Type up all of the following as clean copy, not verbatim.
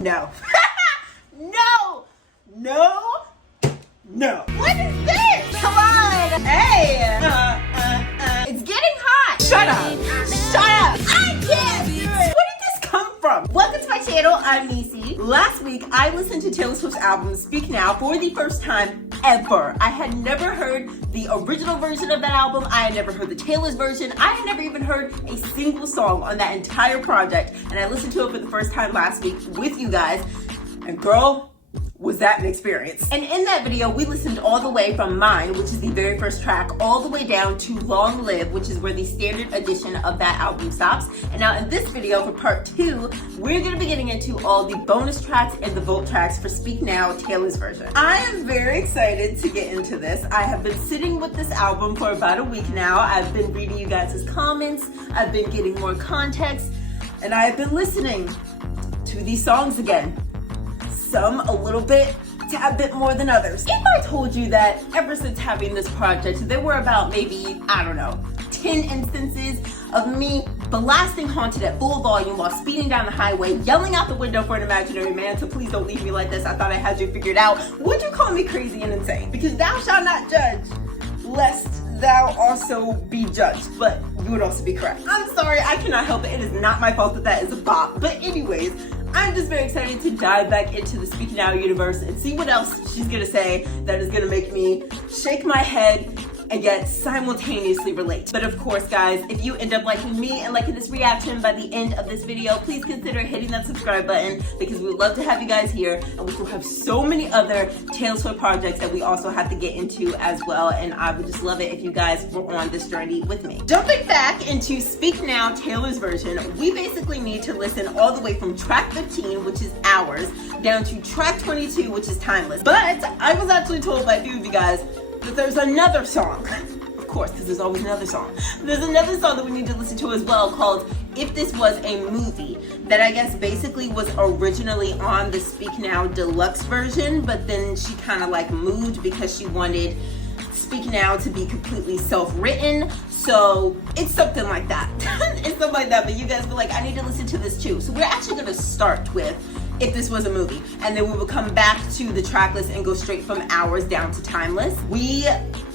No. No. What is this? Come on. Hey. It's getting hot. Shut up. I can't do it. Where did this come from? Welcome to my channel. I'm Nisi. Last week, I listened to Taylor Swift's album, Speak Now, for the first time ever. I had never heard the original version of that album. I had never heard the Taylor's version. I had never even heard a single song on that entire project. And I listened to it for the first time last week with you guys. And girl, was that an experience. And in that video, we listened all the way from Mine, which is the very first track, all the way down to Long Live, which is where the standard edition of that album stops. And now in this video, for part 2, we're gonna be getting into all the bonus tracks and the vault tracks for Speak Now, Taylor's version. I am very excited to get into this. I have been sitting with this album for about a week now. I've been reading you guys' comments. I've been getting more context, and I have been listening to these songs again. Some a little bit, a bit more than others. If I told you that ever since having this project, there were about maybe, I don't know, 10 instances of me blasting Haunted at full volume while speeding down the highway, yelling out the window for an imaginary man to please don't leave me like this, I thought I had you figured out, would you call me crazy and insane? Because thou shalt not judge, lest thou also be judged. But you would also be correct. I'm sorry, I cannot help it. It is not my fault that that is a bop. But anyways, I'm just very excited to dive back into the Speak Now universe and see what else she's gonna say that is gonna make me shake my head and yet simultaneously relate. But of course, guys, if you end up liking me and liking this reaction by the end of this video, please consider hitting that subscribe button because we would love to have you guys here. And we still have so many other Taylor Swift projects that we also have to get into as well. And I would just love it if you guys were on this journey with me. Jumping back into Speak Now, Taylor's version, we basically need to listen all the way from track 15, which is Hours, down to track 22, which is Timeless. But I was actually told by a few of you guys that there's another song, of course, because there's always another song. There's another song that we need to listen to as well called If This Was a Movie, that I guess basically was originally on the Speak Now deluxe version, but then she kind of like moved because she wanted Speak Now to be completely self-written. So it's something like that. It's something like that, but you guys were like, I need to listen to this too. So we're actually gonna start with If This Was a Movie, and then we will come back to the track list and go straight from Hours down to Timeless. We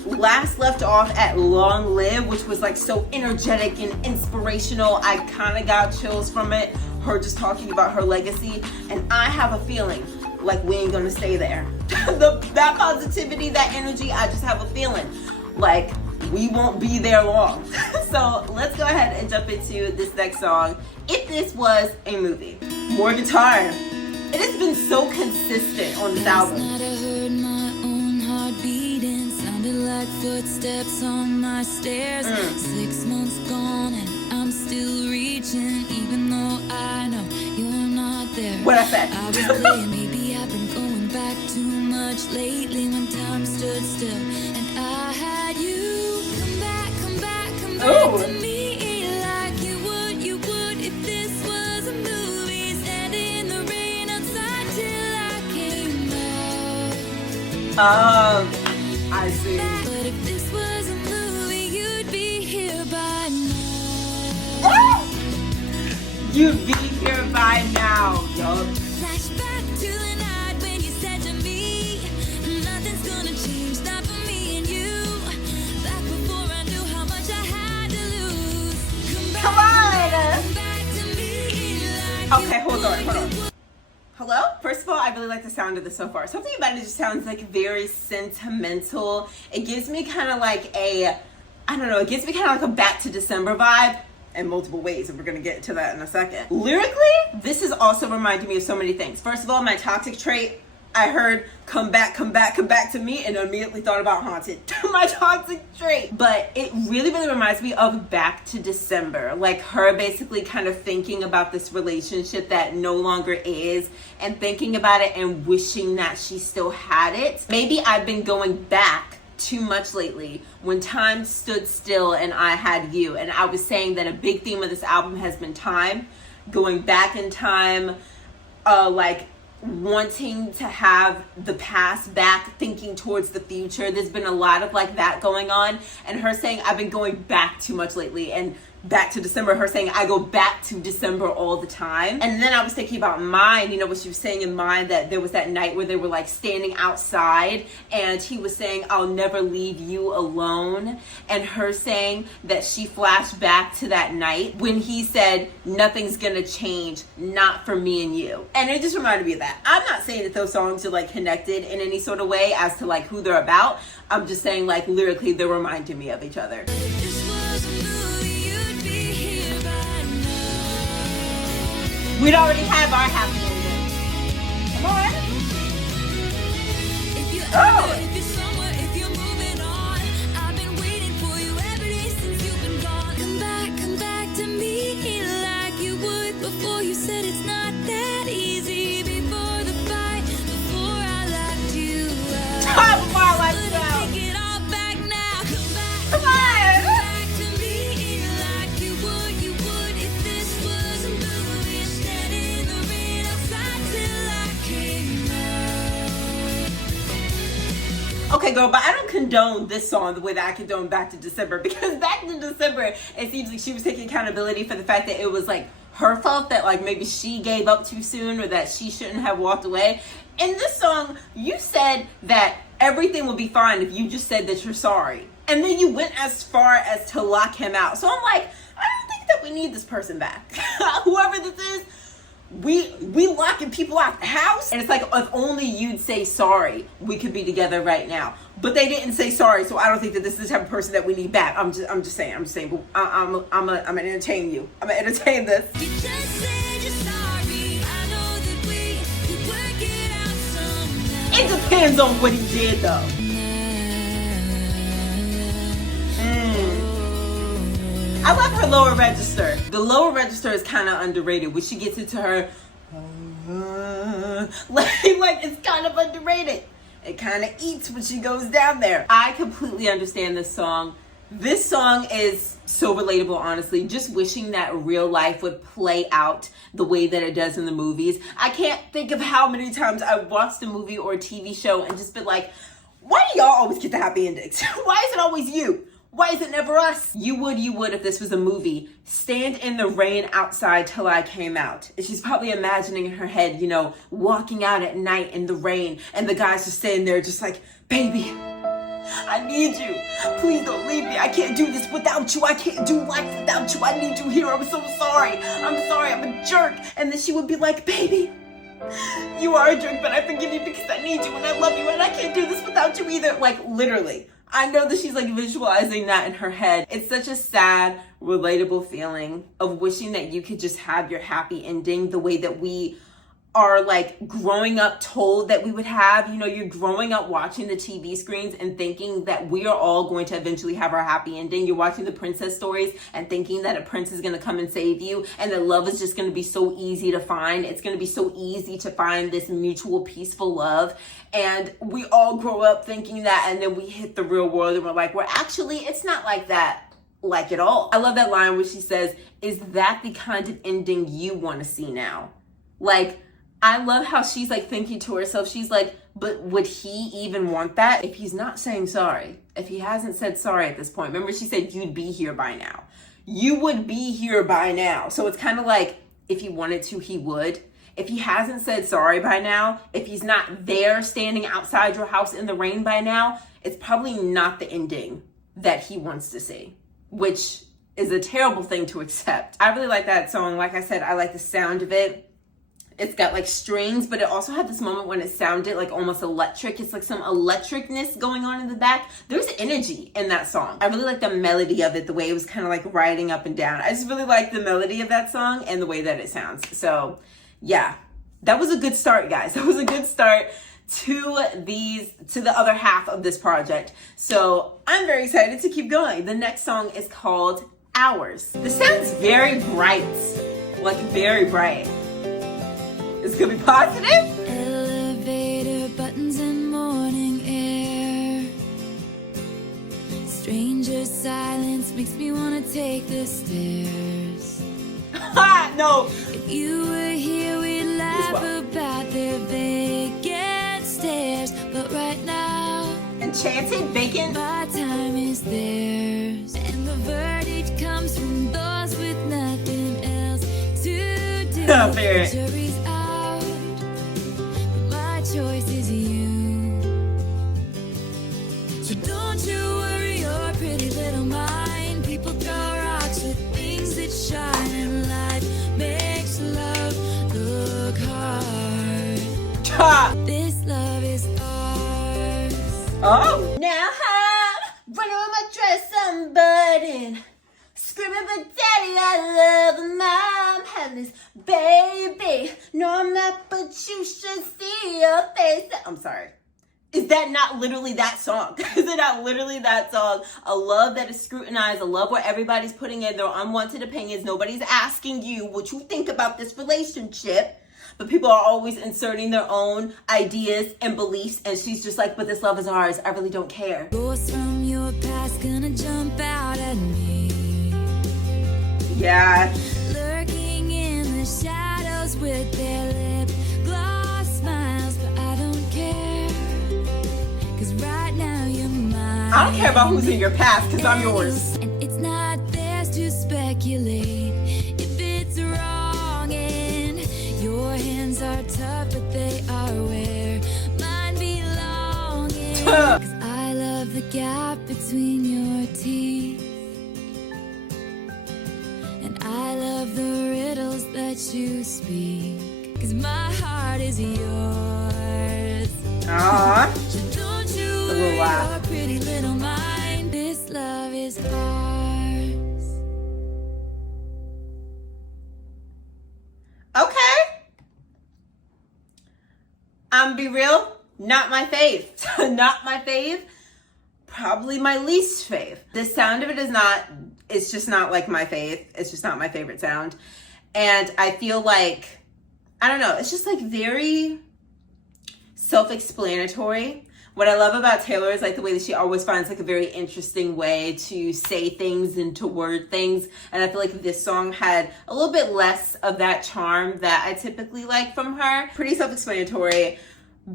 last left off at Long Live, which was like so energetic and inspirational. I kind of got chills from it, her just talking about her legacy, and I have a feeling like we ain't gonna stay there. That positivity, that energy, I just have a feeling like we won't be there long. So let's go ahead and jump into this next song, If This Was a Movie. More guitar. It has been so consistent on this album. Last night I heard my own heart beating, sounded like footsteps on my stairs. 6 months gone and I'm still reaching, even though I know you're not there. What I said. I was playing, maybe I've been going back too much lately when time stood still and I had you. Come back to me like you would if this was a movie. Stand in the rain outside till I came back. I see. But if this was a movie, you'd be here by now. You'd be here by now, yup. Flashback to the night when you said to me, nothing's gonna change, not for me and you. Back before I knew how much I had to lose. Come on! Come back to me like Okay, hold on. Hello? First of all, I really like the sound of this so far. Something about it just sounds like very sentimental. It gives me kind of like a, I don't know, it gives me kind of like a Back to December vibe in multiple ways, and we're gonna get to that in a second. Lyrically, this is also reminding me of so many things. First of all, my toxic trait, I heard come back to me and immediately thought about Haunted. My toxic trait. But it really reminds me of Back to December. Like her basically kind of thinking about this relationship that no longer is and thinking about it and wishing that she still had it. Maybe I've been going back too much lately when time stood still and I had you. And I was saying that a big theme of this album has been time, going back in time, like wanting to have the past back, thinking towards the future. There's been a lot of like that going on, and her saying I've been going back too much lately, and back to December, her saying, I go back to December all the time. And then I was thinking about Mine, you know, what she was saying in Mine, that there was that night where they were like standing outside and he was saying, I'll never leave you alone. And her saying that she flashed back to that night when he said, nothing's gonna change, not for me and you. And it just reminded me of that. I'm not saying that those songs are like connected in any sort of way as to like who they're about. I'm just saying like lyrically they're reminding me of each other. We'd already have our happy ending. Come on. Oh. If you're somewhere, if you're moving on, I've been waiting for you every day since you've been gone. Come back to me like you would before. You said it's not that easy. Before the fight, before I locked you out. Before I locked you out. Take it all back now. Come on. Back to me like you would if this was a movie. Instead in the rain outside till I came out. Okay, girl, but I don't condone this song the way that I condone Back to December, because Back to December, it seems like she was taking accountability for the fact that it was like her fault that like maybe she gave up too soon or that she shouldn't have walked away. In this song, you said that everything would be fine if you just said that you're sorry. And then you went as far as to lock him out. So I'm like, I don't think that we need this person back. Whoever this is, we locking people out the house. And it's like, if only you'd say sorry, we could be together right now. But they didn't say sorry, so I don't think that this is the type of person that we need back. I'm just saying. But I'm gonna entertain you. I'm gonna entertain this. You just said you're sorry. I know that we could work it out somehow. It depends on what he did, though. I love her lower register. The lower register is kind of underrated. When she gets into her, like it's kind of underrated. It kind of eats when she goes down there. I completely understand this song. This song is so relatable, honestly. Just wishing that real life would play out the way that it does in the movies. I can't think of how many times I've watched a movie or a TV show and just been like, why do y'all always get the happy endings? Why is it always you? Why is it never us? You would if this was a movie. Stand in the rain outside till I came out. And she's probably imagining in her head, you know, walking out at night in the rain and the guy's just sitting there just like, baby, I need you. Please don't leave me. I can't do this without you. I can't do life without you. I need you here. I'm so sorry. I'm sorry. I'm a jerk. And then she would be like, baby, you are a jerk, but I forgive you because I need you and I love you and I can't do this without you either. Like literally. I know that she's like visualizing that in her head. It's such a sad, relatable feeling of wishing that you could just have your happy ending the way that we are like growing up told that we would have. You know, you're growing up watching the TV screens and thinking that we are all going to eventually have our happy ending. You're watching the princess stories and thinking that a prince is going to come and save you and that love is just going to be so easy to find. It's going to be so easy to find this mutual peaceful love. And we all grow up thinking that, and then we hit the real world and we're like, well, actually, it's not like that. Like at all. I love that line where she says, is that the kind of ending you want to see now? Like, I love how she's like thinking to herself, she's like, but would he even want that if he's not saying sorry? If he hasn't said sorry at this point? Remember she said you'd be here by now. You would be here by now. So it's kind of like if he wanted to, he would. If he hasn't said sorry by now, if he's not there standing outside your house in the rain by now, it's probably not the ending that he wants to see, which is a terrible thing to accept. I really like that song. Like I said, I like the sound of it. It's got like strings, but it also had this moment when it sounded like almost electric. It's like some electricness going on in the back. There's energy in that song. I really like the melody of it, the way it was kind of like riding up and down. I just really like the melody of that song and the way that it sounds. So yeah, that was a good start, guys. That was a good start to the other half of this project. So I'm very excited to keep going. The next song is called Hours. This sounds very bright, like very bright. It's gonna be positive. Elevator buttons and morning air. Stranger silence makes me wanna take the stairs. Ha! No. If you were here, we'd laugh about their vacant stares. But right now, Enchanted bacon. my time is theirs, and the verdict comes from those Favorite. Jury's out, but my choice is you. So don't you worry your pretty little mind. People throw rocks with things that shine, and life makes love look hard. Ha! This love is ours. Oh! Now I'm running with my dress unbuttoned, screaming, but daddy, I love him. I'm having this baby. No, I'm not, but you should see your face. I'm sorry. Is that not literally that song? Is it not literally that song? A love that is scrutinized, a love where everybody's putting in their unwanted opinions. Nobody's asking you what you think about this relationship, but people are always inserting their own ideas and beliefs, and she's just like, but this love is ours. I really don't care. Ghosts from your past gonna jump out at me. Yeah. Lurking in the shadows with their lip gloss smiles, but I don't care. Cause right now you're mine. I don't care about who's in your past, because I'm yours. And it's not theirs to speculate if it's wrong, and your hands are tough, but they are where mine belong. Cause I love the gap between your teeth, and I love the riddles that you speak. Cause my heart is yours. Aww. So don't you A little worry laugh. your pretty little mind. This love is ours. Okay. Be real, not my fave. Not my fave. Probably my least fave. The sound of it is not, it's just not like my fave. It's just not my favorite sound. And I feel like, I don't know, it's just like very self-explanatory. What I love about Taylor is like the way that she always finds like a very interesting way to say things and to word things. And I feel like this song had a little bit less of that charm that I typically like from her. Pretty self-explanatory.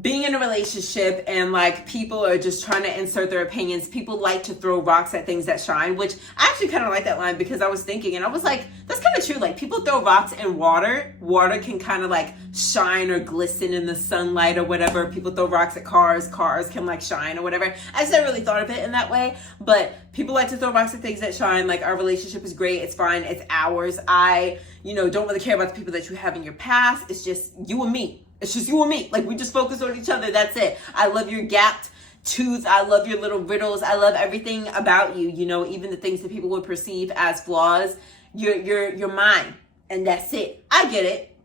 Being in a relationship and like people are just trying to insert their opinions. People like to throw rocks at things that shine, which I actually kind of like that line because I was thinking and I was like, that's kind of true. Like people throw rocks in water. Water can kind of like shine or glisten in the sunlight or whatever. People throw rocks at cars. Cars can like shine or whatever. I just never really thought of it in that way, but people like to throw rocks at things that shine. Like our relationship is great. It's fine. It's ours. I, don't really care about the people that you have in your past. It's just you and me. It's just you and me. Like we just focus on each other. That's it. I love your gapped tooth. I love your little riddles. I love everything about you. Even the things that people would perceive as flaws. You're mine, and that's it. I get it.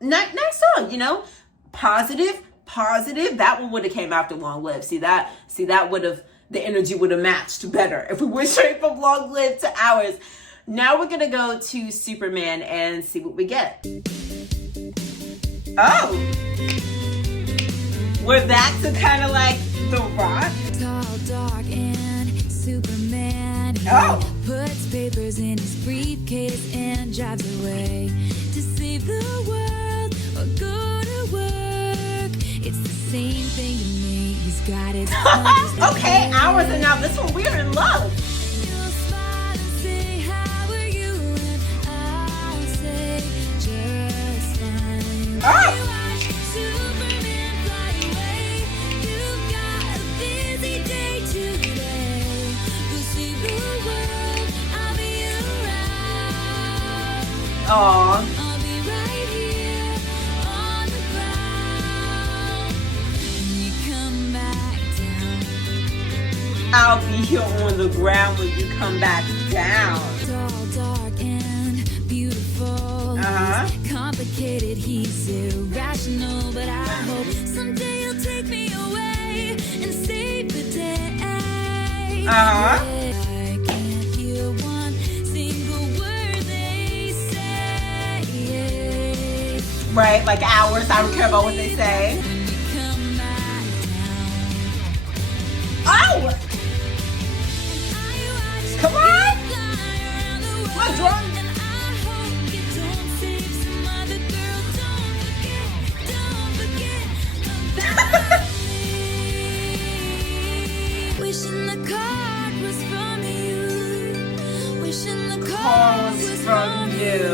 Nice song. Positive. That one would have came after Long Live. See that would have, the energy would have matched better if we went straight from Long Live to ours. Now we're gonna go to Superman and see what we get. Oh, we're back to kind of like The Rock. Tall, dark, and Superman. He puts papers in his briefcase and drives away to save the world or go to work. It's the same thing to me. He's got it. Okay, hours and now this one, we're in love. You'll smile and say, how are you? And I'll say, just fine. Oh. Superman, fly away. You've got a busy day today. Go save the world. I'll be around. Aww. I'll be right here on the ground. When you come back down. I'll be here on the ground when you come back down. Tall, dark, and beautiful. He's complicated, he's irrational, but I hope someday you'll take me away and save the day. I can't hear one single word they say. Right, like hours. I don't care about what they say. When you come back down. Oh! Come on! What's wrong? Wishing the card was from you. Wishing the Call card was was from you.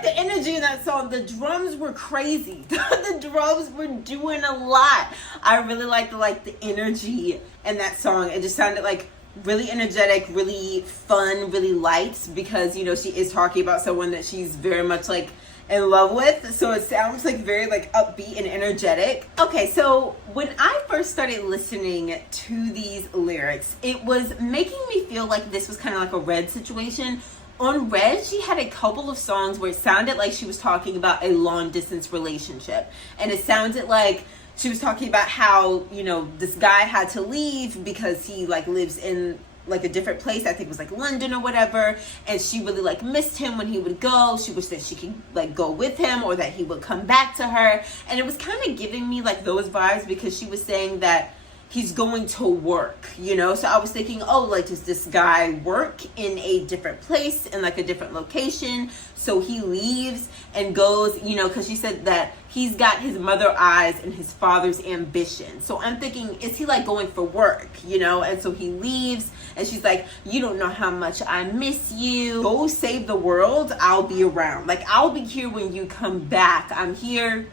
like the energy in that song. The drums were crazy. The drums were doing a lot. I really liked the energy in that song. It just sounded like really energetic, really fun, really light, because you know she is talking about someone that she's very much like in love with, so it sounds like very like upbeat and energetic. Okay, so when I first started listening to these lyrics, it was making me feel like this was kind of like a Red situation. On Red, she had a couple of songs where it sounded like she was talking about a long distance relationship, and it sounded like she was talking about how, you know, this guy had to leave because he like lives in like a different place. I think it was like London or whatever, and she really like missed him when he would go. She wished that she could like go with him, or that he would come back to her. And it was kind of giving me like those vibes, because she was saying that he's going to work, you know? So I was thinking, oh, like, does this guy work in a different place, in like a different location? So he leaves and goes, you know, because she said that he's got his mother eyes and his father's ambition. So I'm thinking, is he like going for work, you know? And so he leaves, and she's like, you don't know how much I miss you. Go save the world. I'll be around. Like, I'll be here when you come back. I'm here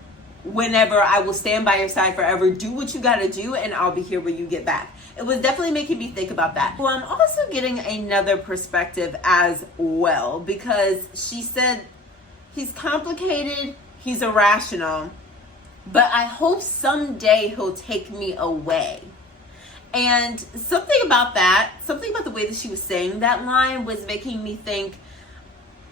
whenever. I will stand by your side forever. Do what you gotta do, and I'll be here when you get back. It was definitely making me think about that. Well, I'm also getting another perspective as well, because she said he's complicated, he's irrational, but I hope someday he'll take me away. And something about the way that she was saying that line was making me think,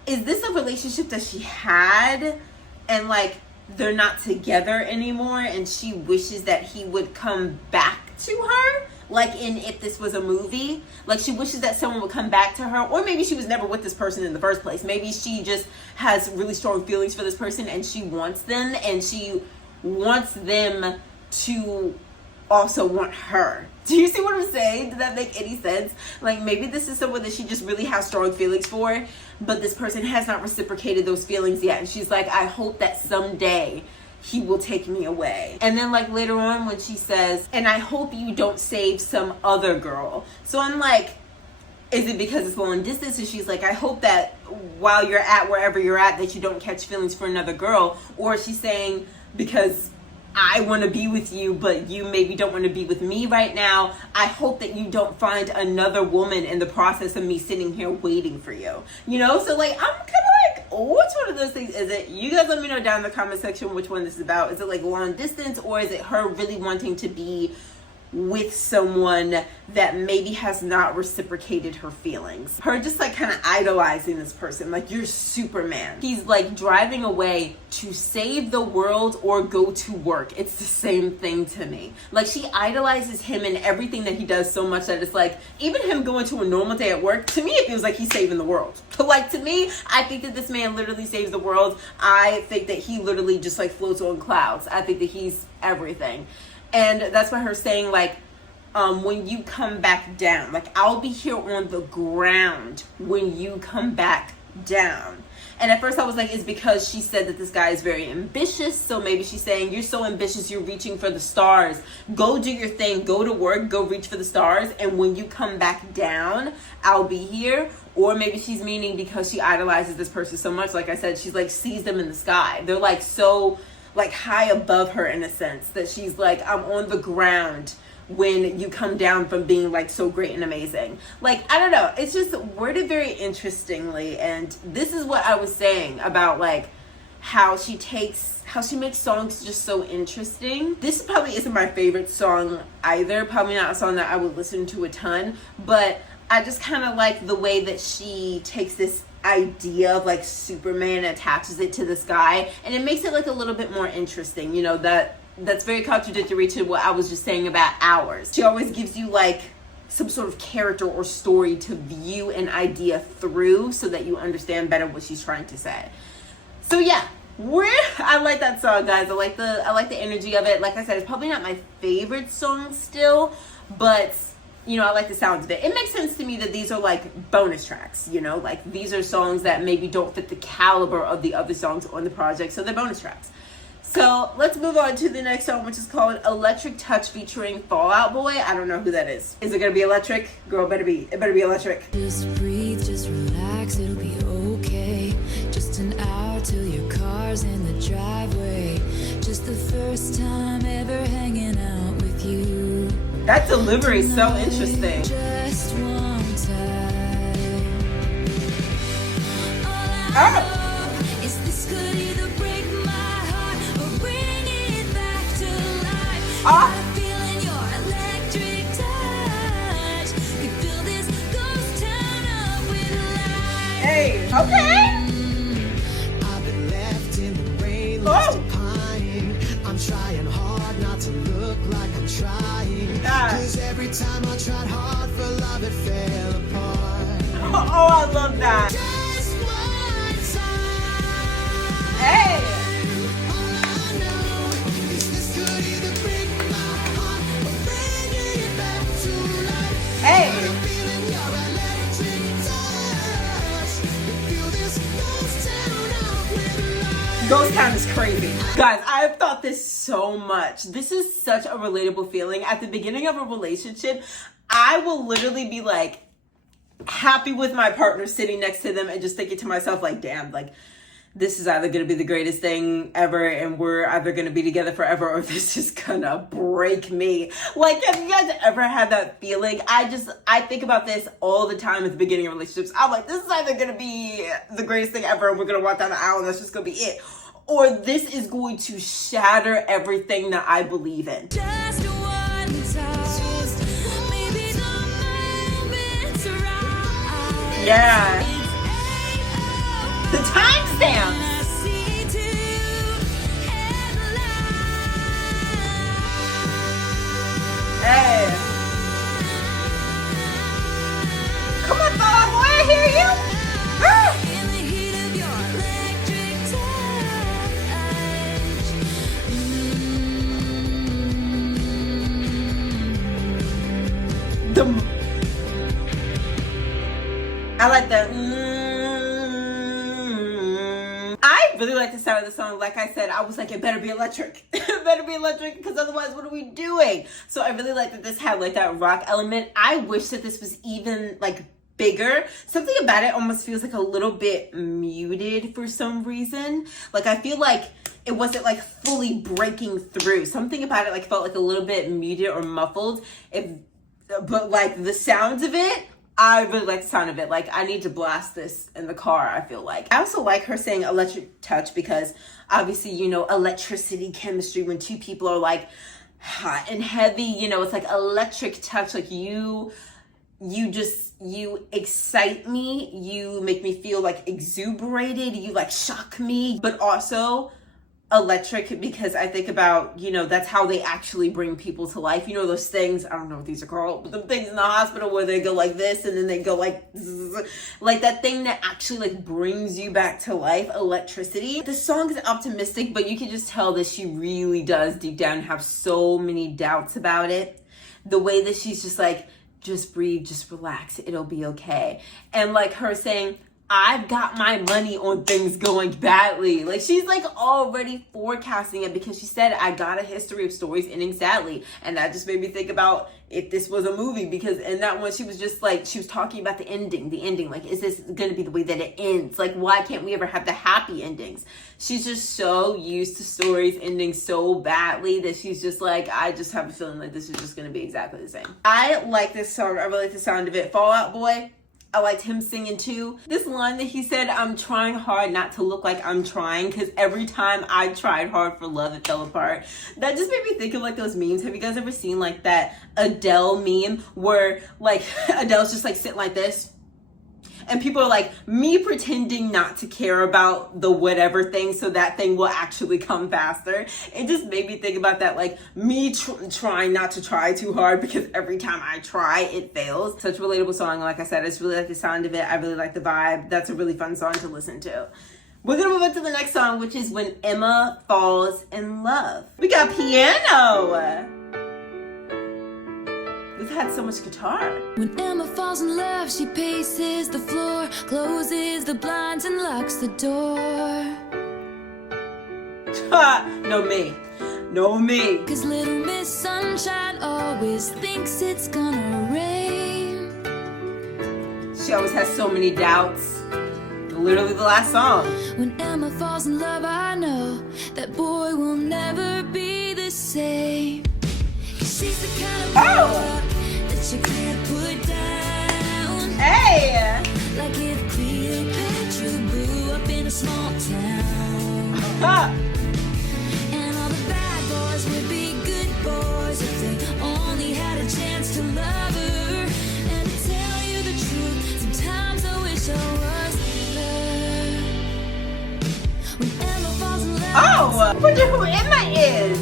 is this a relationship that she had, and like they're not together anymore, and she wishes that he would come back to her, like in If This Was a Movie? Like, she wishes that someone would come back to her, or maybe she was never with this person in the first place. Maybe she just has really strong feelings for this person, and she wants them, and she wants them to also want her. Do you see what I'm saying? Did that make any sense? Like, maybe this is someone that she just really has strong feelings for, but this person has not reciprocated those feelings yet. And she's like, I hope that someday he will take me away. And then like later on when she says, and I hope you don't save some other girl. So I'm like, is it because it's long distance? And she's like, I hope that while you're at wherever you're at, that you don't catch feelings for another girl. Or she's saying, because I want to be with you, but you maybe don't want to be with me right now. I hope that you don't find another woman in the process of me sitting here waiting for you. You know? So like, I'm kind of like, which one of those things is it? You guys let me know down in the comment section which one this is about. Is it like long distance, or is it her really wanting to be with someone that maybe has not reciprocated her feelings? Her just like kind of idolizing this person, like, you're Superman. He's like driving away to save the world or go to work. It's the same thing to me. Like, she idolizes him and everything that he does so much that it's like, even him going to a normal day at work, to me it feels like he's saving the world. Like, to me, I think that this man literally saves the world. I think that he literally just like floats on clouds. I think that he's everything. And that's why her saying like, when you come back down, like, I'll be here on the ground when you come back down. And at first I was like, it's because she said that this guy is very ambitious. So maybe she's saying, you're so ambitious, you're reaching for the stars. Go do your thing, go to work, go reach for the stars. And when you come back down, I'll be here. Or maybe she's meaning because she idolizes this person so much. Like I said, she's like sees them in the sky. They're like so like high above her in a sense that she's like, I'm on the ground when you come down from being like so great and amazing. Like, I don't know, it's just worded very interestingly. And this is what I was saying about like how she makes songs just so interesting. This probably isn't my favorite song either, probably not a song that I would listen to a ton, but I just kind of like the way that she takes this idea of like Superman and attaches it to this guy, and it makes it like a little bit more interesting. You know, that's very contradictory to what I was just saying about Ours. She always gives you like some sort of character or story to view an idea through so that you understand better what she's trying to say. So yeah, I like that song, guys. I like the energy of it. Like I said, it's probably not my favorite song still, but you know, I like the sound of it. It makes sense to me that these are like bonus tracks, you know, like these are songs that maybe don't fit the caliber of the other songs on the project, so they're bonus tracks. So let's move on to the next song, which is called Electric Touch featuring Fall Out Boy. I don't know who that is. Is it gonna be electric? Girl, it better be electric. Just breathe, just relax, it'll be okay. Just an hour till your car's in the driveway. Just the first time ever hanging out with you. That delivery is so interesting. Just one time. Oh. Is this could either break my heart or bring it back to life. Ah. Feeling your electric touch. Could fill this ghost town up with light. Hey, okay. I've been left in the rain, Oh. lost and pining. I'm trying hard not to look like I'm trying. Ah. 'Cause every time I tried hard for love, it fell apart. Oh, I love that. Just one time. Hey. All I know is this could either break my heart or bring it back to life. Hey. I'm feeling your electric touch. Fill this ghost town up with light. Ghost Town is crazy. Guys, I've thought this so much. This is such a relatable feeling. At the beginning of a relationship, I will literally be like happy with my partner sitting next to them and just thinking to myself like, damn, like this is either going to be the greatest thing ever and we're either going to be together forever or this is going to break me. Like, have you guys ever had that feeling? I think about this all the time at the beginning of relationships. I'm like, this is either going to be the greatest thing ever and we're going to walk down the aisle and that's just going to be it. Or this is going to shatter everything that I believe in. Just one toast. Maybe the moment's right. Yeah. It's A-O. The timestamp. I see two headlights. Hey. Come on, Fav, boy, I hear you. Ah. In the heat of your electric touch. I like that. I really like the sound of the song. Like I said, I was like, it better be electric. It better be electric because otherwise, what are we doing? So I really like that this had like that rock element. I wish that this was even like bigger. Something about it almost feels like a little bit muted for some reason. Like I feel like it wasn't like fully breaking through. Something about it like felt like a little bit muted or muffled. But like the sounds of it, I really like the sound of it. Like I need to blast this in the car, I feel like. I also like her saying electric touch because obviously, you know, electricity, chemistry, when two people are like hot and heavy, you know, it's like electric touch. Like you excite me, you make me feel like exuberated, you like shock me, but also electric because I think about, you know, that's how they actually bring people to life. You know, those things, I don't know what these are called, but the things in the hospital where they go like this and then they go like that thing that actually like brings you back to life, electricity. The song is optimistic, but you can just tell that she really does deep down have so many doubts about it. The way that she's just like, just breathe, just relax, it'll be okay. And like her saying, I've got my money on things going badly. Like she's like already forecasting it because she said, I got a history of stories ending sadly. And that just made me think about if this was a movie, because in that one, she was just like, she was talking about the ending, like, is this going to be the way that it ends? Like, why can't we ever have the happy endings? She's just so used to stories ending so badly that she's just like, I just have a feeling like this is just going to be exactly the same. I like this song. I really like the sound of it. Fall Out Boy. I liked him singing too. This line that he said, I'm trying hard not to look like I'm trying because every time I tried hard for love, it fell apart. That just made me think of like those memes. Have you guys ever seen like that Adele meme where like Adele's just like sitting like this? And people are like, me pretending not to care about the whatever thing so that thing will actually come faster. It just made me think about that, like me trying not to try too hard because every time I try, it fails. Such a relatable song. Like I said, I just really like the sound of it. I really like the vibe. That's a really fun song to listen to. We're gonna move on to the next song, which is When Emma Falls in Love. We got piano. We've had so much guitar. When Emma falls in love, she paces the floor, closes the blinds and locks the door. No me. 'Cause little Miss Sunshine always thinks it's gonna rain. She always has so many doubts. Literally the last song. When Emma falls falls in love, I know that boy will never be the same. 'Cause she's the kind of girl that you can't put down. Hey! Like if Cleopatra grew up in a small town. Huh. And all the bad boys would be good boys if they only had a chance to love her. And to tell you the truth, sometimes I wish I was her. When Emma falls in love, Oh! I wonder who Emma is.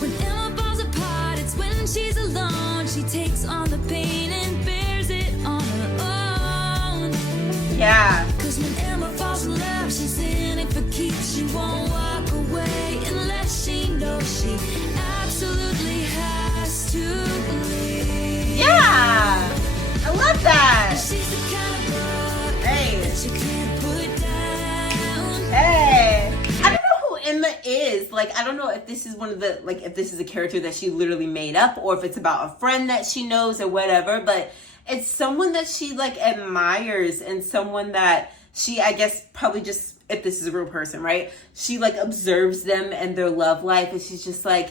when Emma falls apart, it's when she's alone. She takes on the pain and bears it on her own. Yeah. 'Cause when Emma falls in love, she's in it for keeps. She won't walk away unless she knows she absolutely has to leave. Yeah. I love that. She's the kind of book Hey. that you can't put down. Hey. I don't know who Emma is. Like, I don't know if this is one of the, like, if this is a character that she literally made up or if it's about a friend that she knows or whatever, but it's someone that she, like, admires and someone that she, I guess, probably just, if this is a real person, right? She, like, observes them and their love life, and she's just like,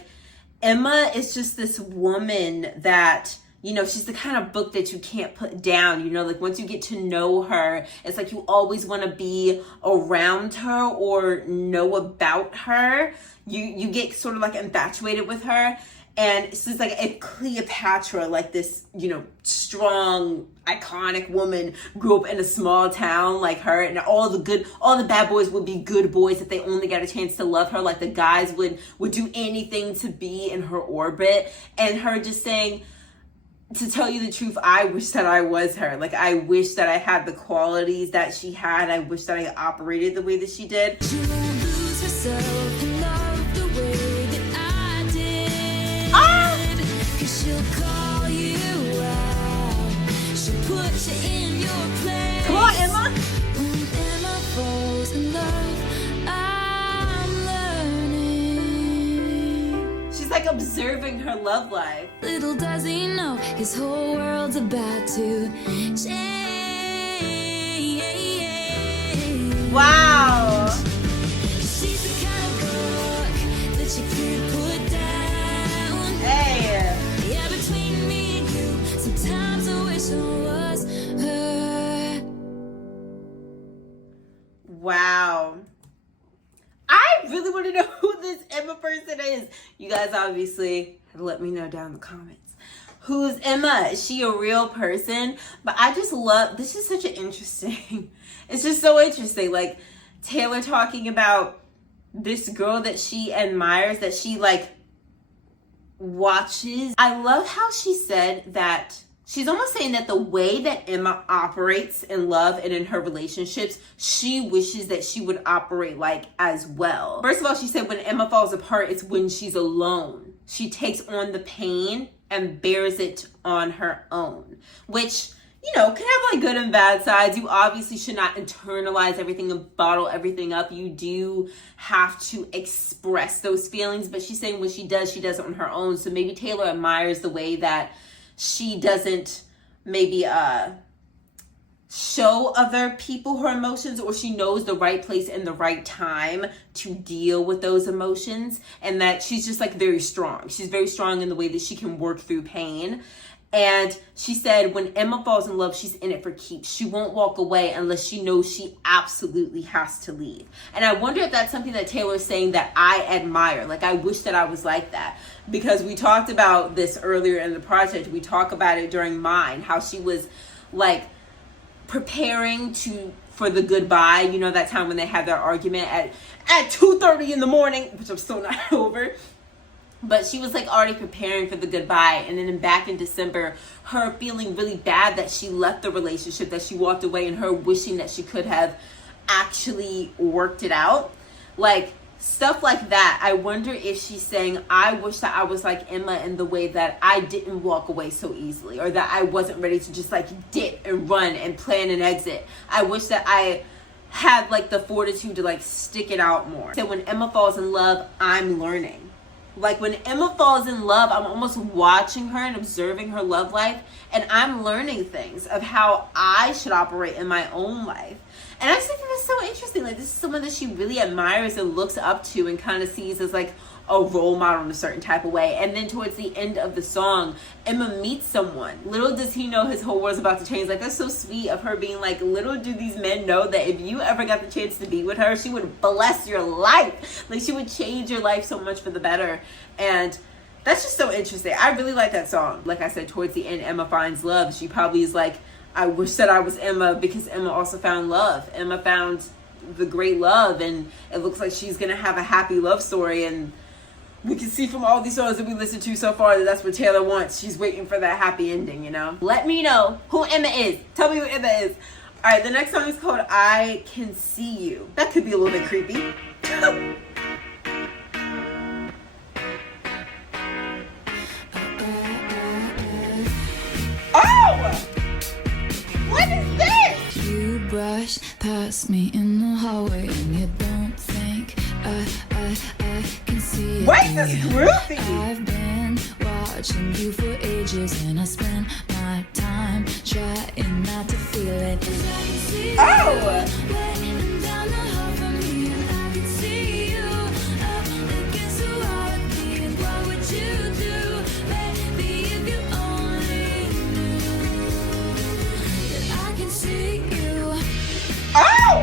Emma is just this woman that, you know, she's the kind of book that you can't put down, you know, like once you get to know her, it's like you always want to be around her or know about her. You get sort of like infatuated with her. And it's just like if Cleopatra, like this, you know, strong, iconic woman grew up in a small town like her, and all the bad boys would be good boys if they only got a chance to love her. Like the guys would do anything to be in her orbit. And her just saying, to tell you the truth, I wish that I was her. Like, I wish that I had the qualities that she had. I wish that I operated the way that she did. She won't lose herself in love the way that I did. Ah! 'Cause she'll call you out. She'll put you in your place. Come on, Emma. When Emma falls in love, I'm learning. She's like observing her love life. Little does he know, his whole world's about to change. Wow. She's the kind of book that you can't put down. Hey. Yeah, between me and you, sometimes I wish I was her. Wow. I really want to know who this Emma person is. You guys obviously have let me know down in the comments. Who's Emma? Is she a real person? But I just love, this is such an interesting, it's just so interesting. Like Taylor talking about this girl that she admires, that she like watches. I love how she said that she's almost saying that the way that Emma operates in love and in her relationships, she wishes that she would operate like as well. First of all, she said when Emma falls apart, it's when she's alone. She takes on the pain and bears it on her own, which, you know, can have like good and bad sides. You obviously should not internalize everything and bottle everything up. You do have to express those feelings, but she's saying when she does it on her own. So maybe Taylor admires the way that she doesn't maybe show other people her emotions, or she knows the right place and the right time to deal with those emotions, and that she's just like very strong. She's very strong in the way that she can work through pain. And she said when Emma falls in love, she's in it for keeps. She won't walk away unless she knows she absolutely has to leave. And I wonder if that's something that Taylor's saying that I admire. Like, I wish that I was like that. Because we talked about this earlier in the project. We talk about it during Mine, how she was like preparing for the goodbye. You know, that time when they had their argument at 2:30 in the morning, which I'm still not over. But she was like already preparing for the goodbye. And then back in December, her feeling really bad that she left the relationship, that she walked away, and her wishing that she could have actually worked it out. Like stuff like that. I wonder if she's saying, I wish that I was like Emma in the way that I didn't walk away so easily, or that I wasn't ready to just like dip and run and plan an exit. I wish that I had like the fortitude to like stick it out more. So when Emma falls in love, I'm learning. Like when Emma falls in love, I'm almost watching her and observing her love life, and I'm learning things of how I should operate in my own life. And I just think that's so interesting. Like, this is someone that she really admires and looks up to and kind of sees as like a role model in a certain type of way. And then towards the end of the song, Emma meets someone. Little does he know his whole world's about to change. Like, that's so sweet of her being like, little do these men know that if you ever got the chance to be with her, she would bless your life. Like, she would change your life so much for the better. And that's just so interesting. I really like that song. Like I said, towards the end, Emma finds love. She probably is like, I wish that I was Emma, because Emma also found love. Emma found the great love, and it looks like she's gonna have a happy love story. And we can see from all these songs that we listened to so far that that's what Taylor wants. She's waiting for that happy ending, you know? Let me know who Emma is. Tell me who Emma is. All right, the next song is called I Can See You. That could be a little bit creepy. Oh! What is this? You brush past me in the hallway and you don't think I can see it. Wait, that's groovy. I've been watching you for ages and I spend my time trying not to feel it. Oh! Waiting down the hall from me and I can see you up against the wall with me, and what would you do, baby, if you only knew that I can see you. Oh!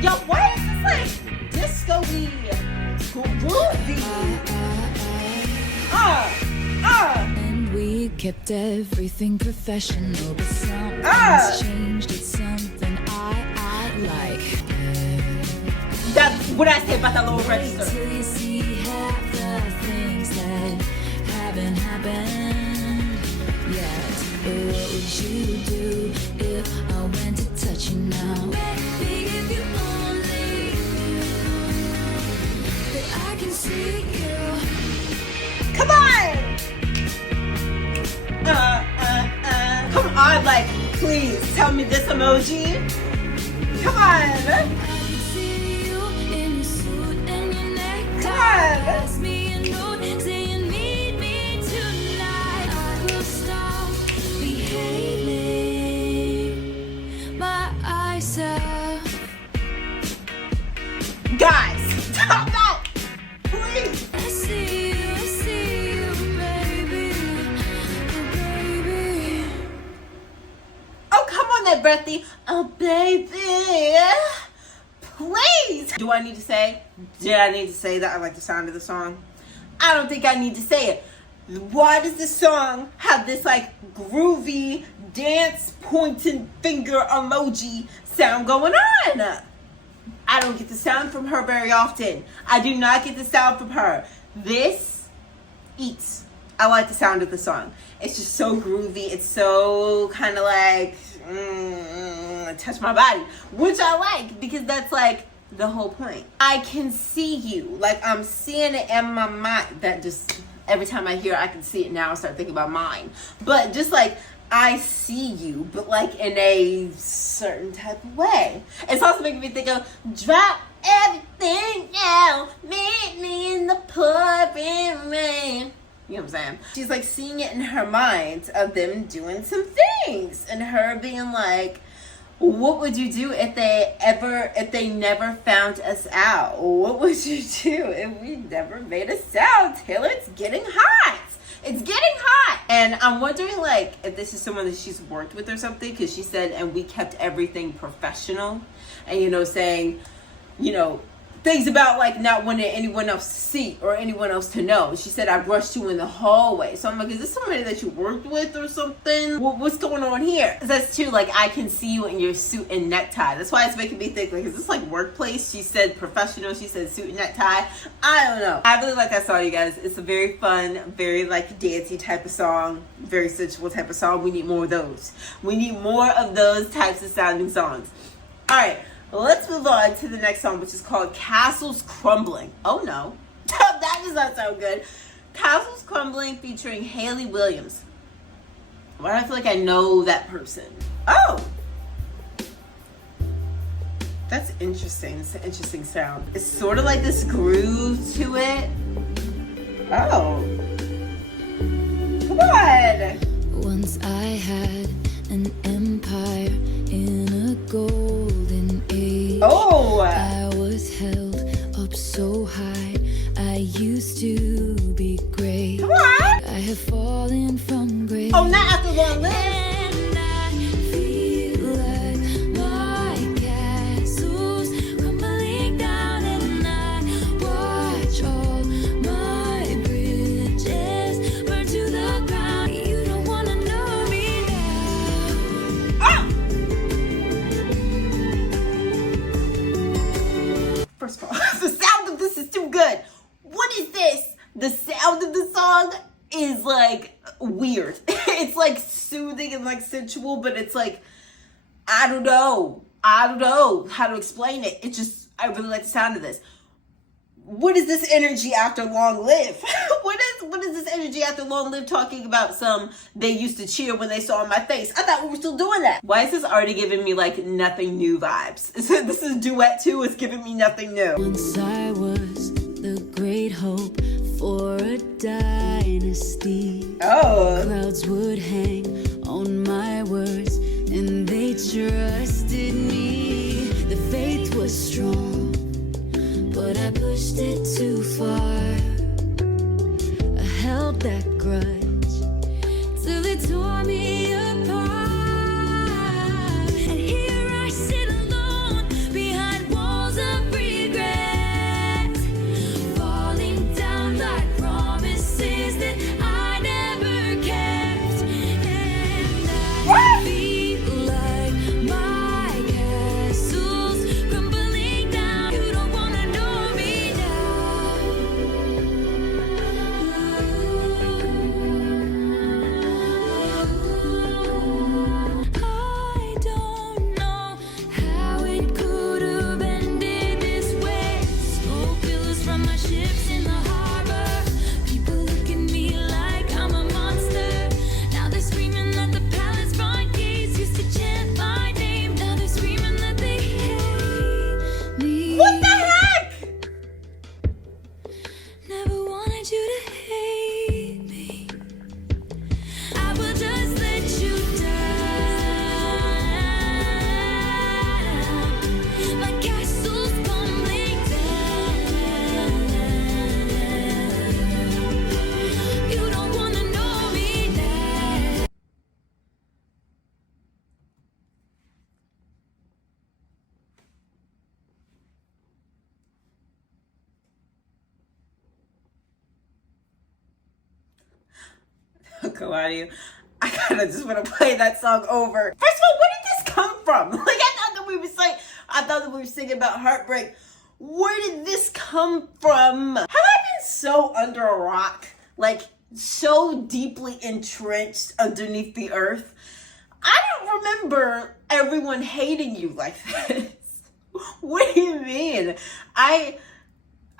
Yo, why is this like disco-y, groovy? And we kept everything professional, but something's changed. It's something I like. That's what I say about that little register. Till you see half the things that haven't happened yet. But what would you do if I went to touch you now? Baby, if you only knew that I can see you. Come on! Come on, like, please tell me this emoji. Come on! I can see you in your suit and your necktie. Come on! Pass me a note saying meet me tonight. I will stop behaving myself. Guys, stop that! Please! I see you, baby, oh baby. Oh, come on there, Breathy. Oh, baby. Please. Do I need to say? Did I need to say that I like the sound of the song? I don't think I need to say it. Why does this song have this like groovy dance pointing finger emoji sound going on? I don't get the sound from her very often. I do not get the sound from her. This eats. I like the sound of the song. It's just so groovy. It's so kind of like touch my body, which I like, because that's like the whole point. I can see you. Like, I'm seeing it in my mind. That just, every time I hear I can see it now, I start thinking about mine. But just like, I see you, but like in a certain type of way. It's also making me think of drop everything now, meet me in the pouring rain. You know what I'm saying? She's like seeing it in her mind of them doing some things, and her being like, what would you do if they never found us out? What would you do if we never made a sound? Taylor, it's getting hot. It's getting hot. And I'm wondering, like, if this is someone that she's worked with or something, because she said, and we kept everything professional. And, you know, saying, you know, things about, like, not wanting anyone else to see or anyone else to know. She said, I brushed you in the hallway. So I'm like, is this somebody that you worked with or something? What's going on here? That's too, like, I can see you in your suit and necktie. That's why it's making me think, like, is this, like, workplace? She said professional. She said suit and necktie. I don't know. I really like that song, you guys. It's a very fun, very, like, dancey type of song. Very sensual type of song. We need more of those. We need more of those types of sounding songs. All right. Let's move on to the next song, which is called Castles Crumbling. Oh no, that does not sound good. Castles Crumbling featuring Hayley Williams. Why do I feel like I know that person? Oh! That's interesting. It's an interesting sound. It's sort of like this groove to it. Oh. Come on! Once I had an empire in a golden Oh. I was held up so high. I used to be great. Come on. I have fallen from grace. Oh, not after Long Live. And I feel like my castle's crumbling down, and I watch all my bridges burn to the ground. You don't wanna know me now. Ah! First of all, the sound of this is too good. What is this? The sound of the song is like weird. It's like soothing and like sensual, but it's like, I don't know how to explain it. It just, I really like the sound of this. What is this energy after Long Live? What is this energy after Long Live talking about some they used to cheer when they saw my face? I thought we were still doing that. Why is this already giving me like nothing new vibes? This is duet 2, it's giving me nothing new. Once I was the great hope for a dynasty. Oh. Clouds would hang on my words, and they trusted me. The faith was strong, but I pushed it too far. I held that grudge till it tore me apart. And here I sit alone behind walls of regret, falling down like promises that I never kept. And I feel like my castle's crumbling down. You don't wanna know me now. I don't know how it could have ended this way. Smoke billows from my ships in the harbor. People look at me like I'm a monster. Now they're screaming that the palace front gates used to chant my name. Now they're screaming that they hate me. What the heck? Never wanted you to hate me. I will just let you down. My castle's crumbling down. You don't wanna know me now. Go out of you. I kinda just want to play that song over. First of all, where did this come from? Like, I thought that we were singing about heartbreak. Where did this come from? Have I been so under a rock? Like, so deeply entrenched underneath the earth? I don't remember everyone hating you like this. What do you mean? I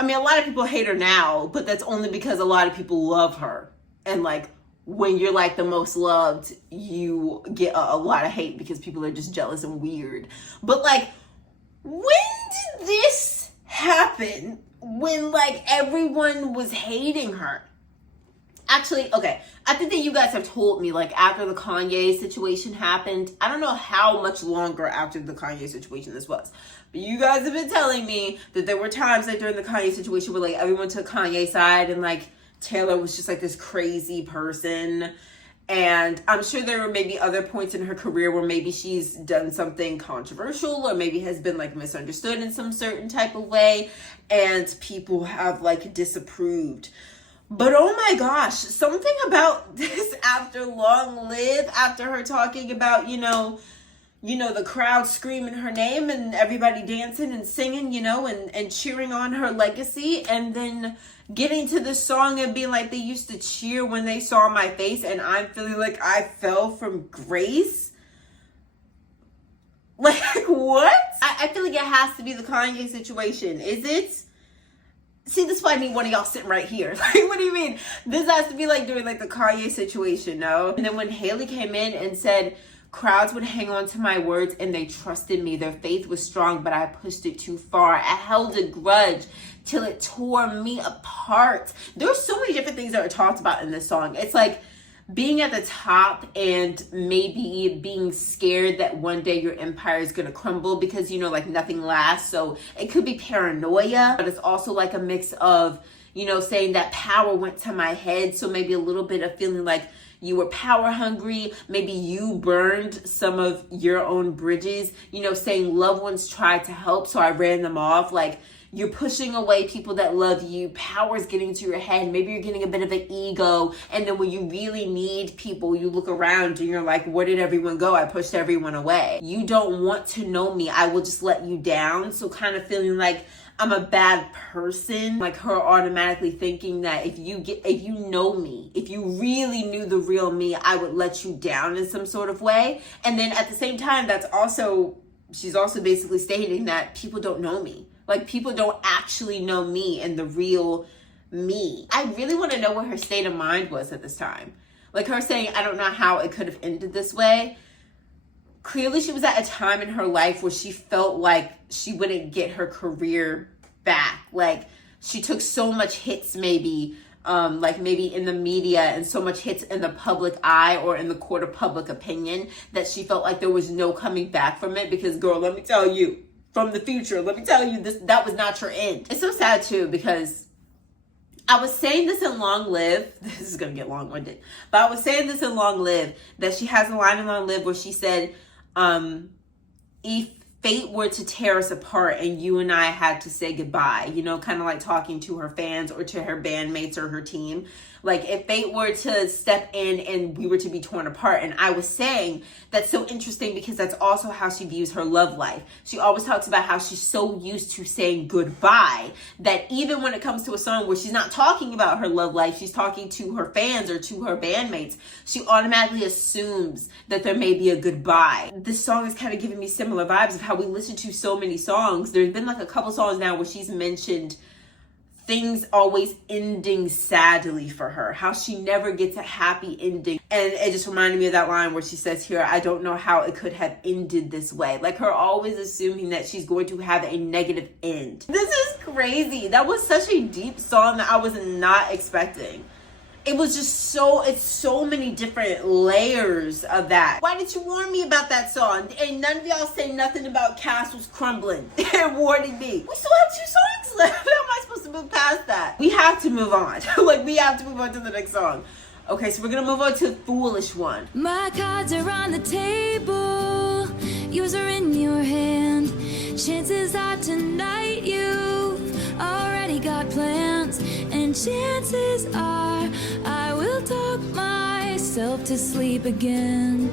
mean, a lot of people hate her now, but that's only because a lot of people love her. And like, when you're like the most loved, you get a lot of hate because people are just jealous and weird. But like, when did this happen? When like everyone was hating her? Actually, okay, I think that you guys have told me like after the Kanye situation happened, I don't know how much longer after the Kanye situation this was, but you guys have been telling me that there were times like during the Kanye situation where like everyone took Kanye's side and like Taylor was just like this crazy person. And I'm sure there were maybe other points in her career where maybe she's done something controversial or maybe has been like misunderstood in some certain type of way and people have like disapproved. But oh my gosh, something about this after Long Live, after her talking about, you know, the crowd screaming her name and everybody dancing and singing, and cheering on her legacy. And then getting to the song and being like, they used to cheer when they saw my face and I'm feeling like I fell from grace. Like, what? I feel like it has to be the Kanye situation. Is it? See, this is why I need one of y'all sitting right here. Like, what do you mean? This has to be like during like the Kanye situation, no? And then when Haley came in and said, crowds would hang on to my words and they trusted me. Their faith was strong, but I pushed it too far. I held a grudge till it tore me apart. There's so many different things that are talked about in this song. It's like being at the top and maybe being scared that one day your empire is going to crumble because, you know, like nothing lasts. So it could be paranoia, but it's also like a mix of, you know, saying that power went to my head. So maybe a little bit of feeling like you were power hungry. Maybe you burned some of your own bridges, you know, saying loved ones tried to help, so I ran them off. Like, you're pushing away people that love you. Power's getting to your head. Maybe you're getting a bit of an ego. And then when you really need people, you look around and you're like, where did everyone go? I pushed everyone away. You don't want to know me. I will just let you down. So kind of feeling like I'm a bad person. Like her automatically thinking that if you know me, if you really knew the real me, I would let you down in some sort of way. And then at the same time, she's also basically stating that people don't know me. Like, people don't actually know me and the real me. I really want to know what her state of mind was at this time. Like, her saying, I don't know how it could have ended this way. Clearly, she was at a time in her life where she felt like she wouldn't get her career back. Like, she took so much hits maybe, like maybe in the media and so much hits in the public eye or in the court of public opinion that she felt like there was no coming back from it because, girl, let me tell you, from the future, let me tell you, that was not your end. It's so sad too because I was saying this in Long Live. This is going to get long-winded. But I was saying this in Long Live that she has a line in Long Live where she said, if fate were to tear us apart and you and I had to say goodbye, you know, kind of like talking to her fans or to her bandmates or her team. Like, if fate were to step in and we were to be torn apart. And I was saying that's so interesting because that's also how she views her love life. She always talks about how she's so used to saying goodbye that even when it comes to a song where she's not talking about her love life, she's talking to her fans or to her bandmates, she automatically assumes that there may be a goodbye. This song is kind of giving me similar vibes of how we listen to so many songs. There's been like a couple songs now where she's mentioned things always ending sadly for her, how she never gets a happy ending. And it just reminded me of that line where she says here, I don't know how it could have ended this way. Like, her always assuming that she's going to have a negative end. This is crazy. That was such a deep song that I was not expecting. It was just it's so many different layers of that. Why didn't you warn me about that song? And none of y'all say nothing about Castles Crumbling. They're warning me. We still have 2 songs left. How am I supposed to move past that? We have to move on. Like, we have to move on to the next song. Okay, so we're gonna move on to Foolish One. My cards are on the table, yours are in your hand. Chances are tonight you've already got plans, and chances are I will talk myself to sleep again.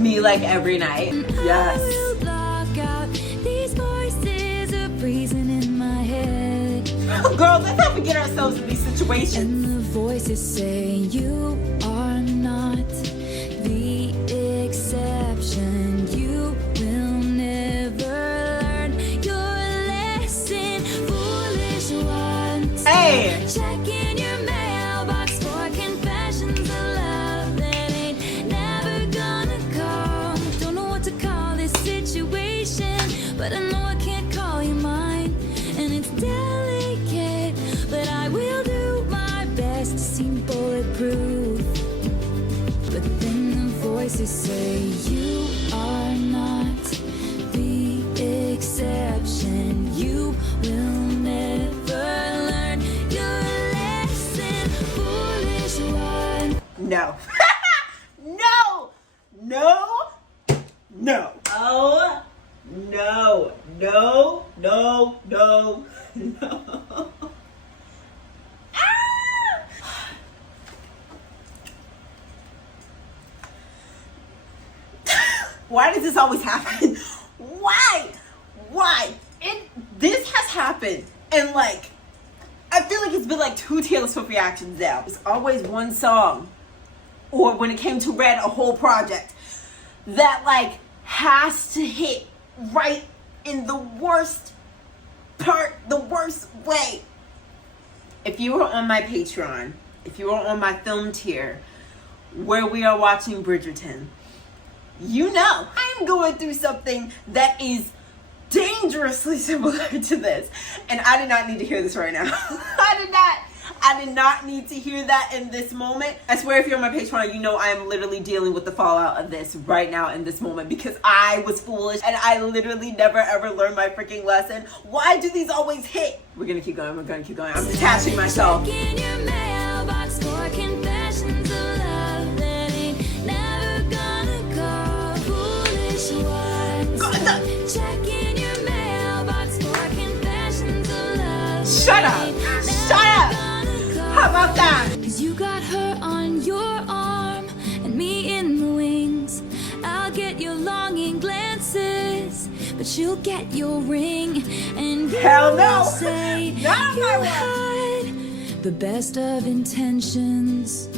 Me, like, every night. Yes. I will block out these voices of reason in my head. Girl, let's not get ourselves in these situations. And the voices say you are not the exception. You will never learn your lesson, foolish ones. Hey! Checking your mailbox for confessions of love that ain't never gonna come. Don't know what to call this situation, but I know I can't call you mine. And it's delicate, but I will do my best to seem bulletproof. But then the voices say you are not the exception. You will never learn your lesson, foolish one. No. No! No! No. Oh, no. No, no, no, no. Ah! Why does this always happen? Why? This has happened. And like, I feel like it's been like 2 Taylor Swift reactions now. It's always one song, or when it came to Red, a whole project that like has to hit right in the worst part, the worst way. If you were on my Patreon, if you were on my film tier, where we are watching Bridgerton, you know I'm going through something that is dangerously similar to this. And I did not need to hear this right now. I I did not need to hear that in this moment. I swear if you're on my Patreon, you know I am literally dealing with the fallout of this right now in this moment because I was foolish and I literally never ever learned my freaking lesson. Why do these always hit? We're gonna keep going, we're gonna keep going. I'm detaching myself. Check in your mailbox for confessions of love that ain't never gonna go. Foolish ones. Check in your mailbox for confessions of love. Shut up! Shut up! How about that? 'Cause you got her on your arm and me in the wings. I'll get your longing glances, but you'll get your ring. And Hell no! you'll say Not you my way. had the best of intentions.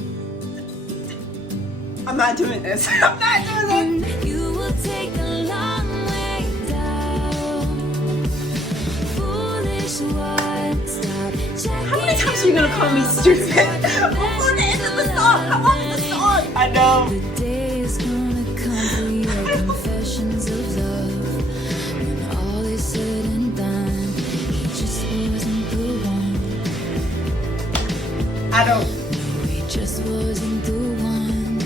I'm not doing this. I'm not doing And you will take a long way down. Foolish one, stop checking. How many times are you gonna call me stupid? Before the end of the song. How long is the song? I know. The day is gonna come for your confessions of love. When all is said and done, he just wasn't the one. I don't. He just wasn't the one.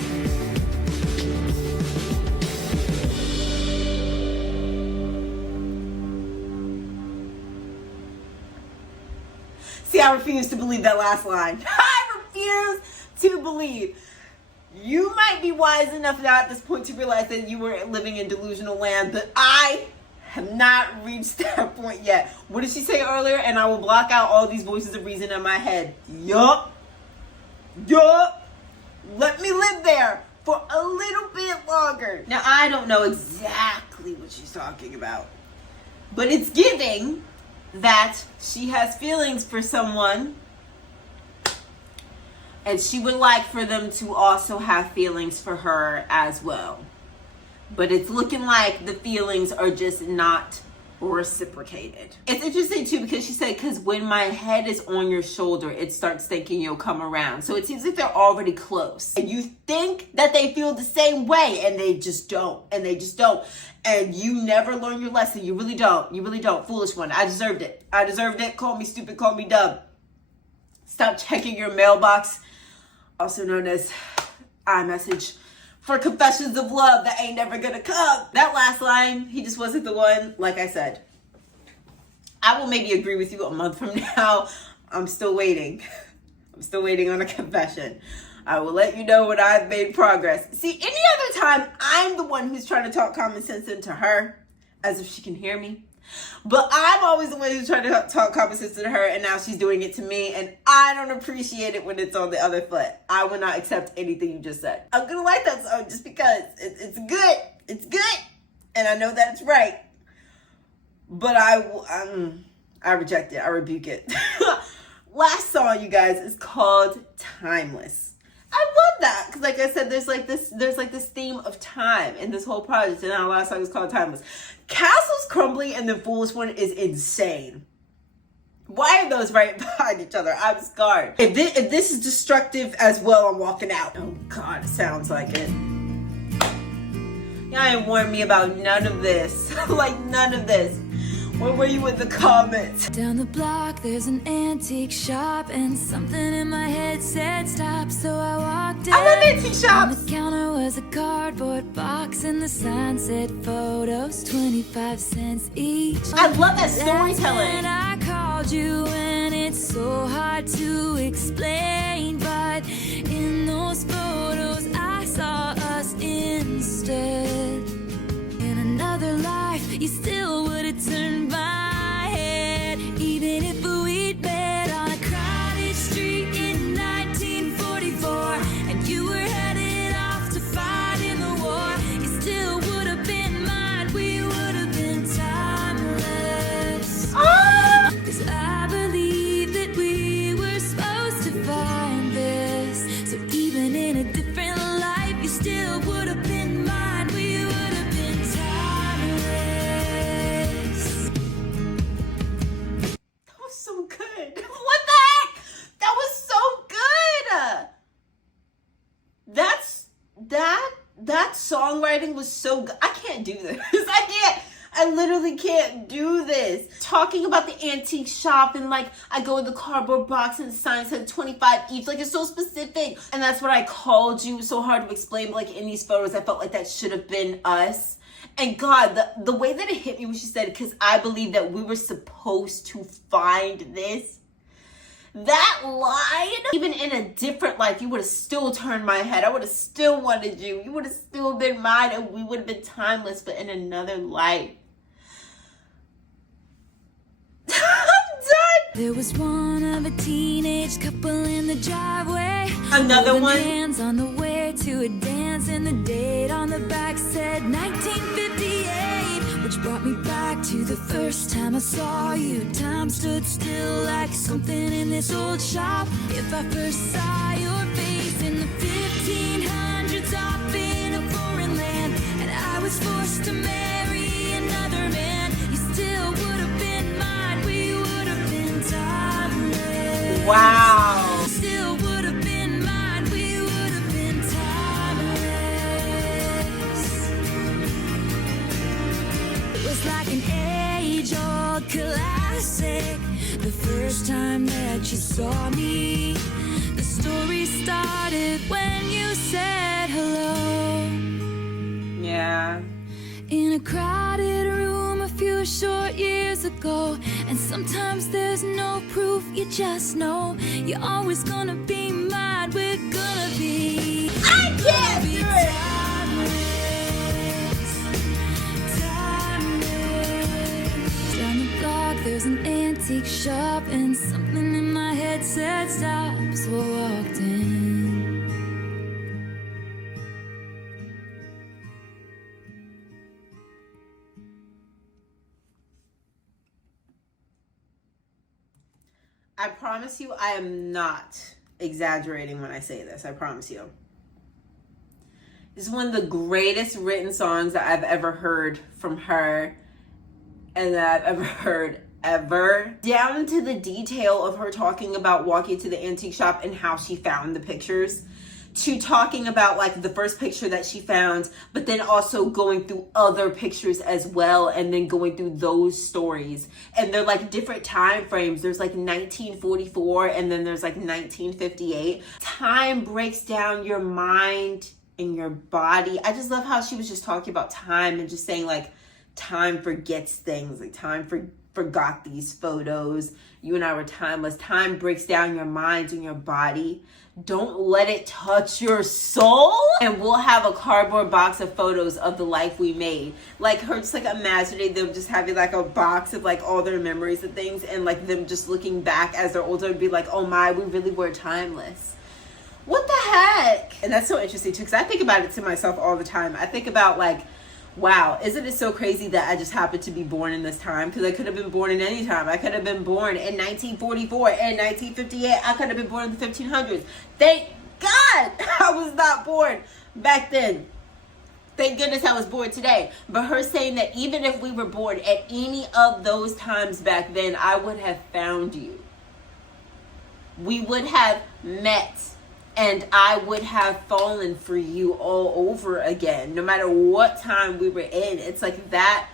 See, I refuse to believe that last line. I refuse to believe. You might be wise enough now at this point to realize that you were living in delusional land, but I have not reached that point yet. What did she say earlier? And I will block out all these voices of reason in my head. Yup. Yup. Let me live there for a little bit longer. Now, I don't know exactly what she's talking about, but it's giving that she has feelings for someone and she would like for them to also have feelings for her as well. But it's looking like the feelings are just not reciprocated. It's interesting too because she said, because when my head is on your shoulder, it starts thinking you'll come around. So it seems like they're already close. And you think that they feel the same way and they just don't. And they just don't. And you never learn your lesson. You really don't. You really don't. Foolish one. I deserved it. I deserved it. Call me stupid. Call me dumb. Stop checking your mailbox. Also known as iMessage. For confessions of love that ain't never gonna come. That last line, he just wasn't the one. Like I said, I will maybe agree with you a month from now. I'm still waiting. I'm still waiting on a confession. I will let you know when I've made progress. See, any other time, I'm the one who's trying to talk common sense into her as if she can hear me. But I'm always the one who's trying to talk common sense to her, and now she's doing it to me, and I don't appreciate it when it's on the other foot. I will not accept anything you just said. I'm gonna like that song just because it's good. It's good, and I know that it's right. But I reject it. I rebuke it. Last song, you guys, is called "Timeless." I love that because, like I said, there's like this theme of time in this whole project, and our last song is called "Timeless." Castle's "Crumbling" and the "Foolish One" is insane. Why are those right behind each other? I'm scarred. If this is destructive as well, I'm walking out. Oh God, sounds like it. Y'all ain't warned me about none of this. Like none of this. Where were you in the comments? Down the block there's an antique shop, and something in my head said stop, so I walked in. I love antique On shops. the counter was a cardboard box, and the sign said photos 25 cents each. I love that That's storytelling. when I called you, and it's so hard to explain, but in those photos I saw us instead. In another life, you still would have turned my head, even if we'd met on a crowded street in 1944, and you were headed off to fight in the war. You still would have been mine. We would have been timeless. Ah! 'Cause I believe that we were supposed to find this. So even in a different life, you still would have been mine. We would have been timeless. That was so good. What the heck? That was so good. That songwriting was so good. I can't do this. I I literally can't do this. Talking about the antique shop and like I go in the cardboard box and the sign said 25 each. Like it's so specific. And that's what I called you. So hard to explain. But like in these photos, I felt like that should have been us. And God, the way that it hit me when she said, because I believe that we were supposed to find this. That line, even in a different life, you would have still turned my head. I would have still wanted you. You would have still been mine and we would have been timeless, but in another life. I'm done. There was one of a teenage couple in the driveway. Another Holding one. hands on the way to a dance, and the date on the back said 1958, which brought me back to the first time I saw you. Time stood still like something in this old shop. If I first saw your face in the 1500s off in a foreign land, and I was forced to marry another man, you still would have been mine. We would have been timeless. Wow. Still would have been mine. We would have been timeless. It was like an age-old classic. The first time that you saw me, the story started when you said hello. Yeah. In a crowded room a few short years ago. And sometimes there's no proof, you just know you're always gonna be mine. We're gonna be. I can't do it. Timeless. Down the block there's an antique shop, and something in my head said stop, so I walked in. I promise you, I am not exaggerating when I say this. I promise you. This is one of the greatest written songs that I've ever heard from her and that I've ever heard ever. Down to the detail of her talking about walking to the antique shop and how she found the pictures, to talking about like the first picture that she found, but then also going through other pictures as well, and then going through those stories. And they're like different time frames. There's like 1944 and then there's like 1958. Time breaks down your mind and your body. I just love how she was just talking about time and just saying like time forgets things, like time forgot these photos. You and I were timeless. Time breaks down your minds and your body. Don't let it touch your soul. And we'll have a cardboard box of photos of the life we made. Like her just like imagining them just having like a box of like all their memories and things, and like them just looking back as they're older and be like, oh my, we really were timeless. What the heck? And that's so interesting too, because I think about it to myself all the time. I think about like, wow, isn't it so crazy that I just happened to be born in this time? Because I could have been born in any time. I could have been born in 1944 and 1958. I could have been born in the 1500s. Thank God I was not born back then. Thank goodness I was born today. But her saying that even if we were born at any of those times back then, I would have found you. We would have met. And I would have fallen for you all over again, no matter what time we were in. It's like that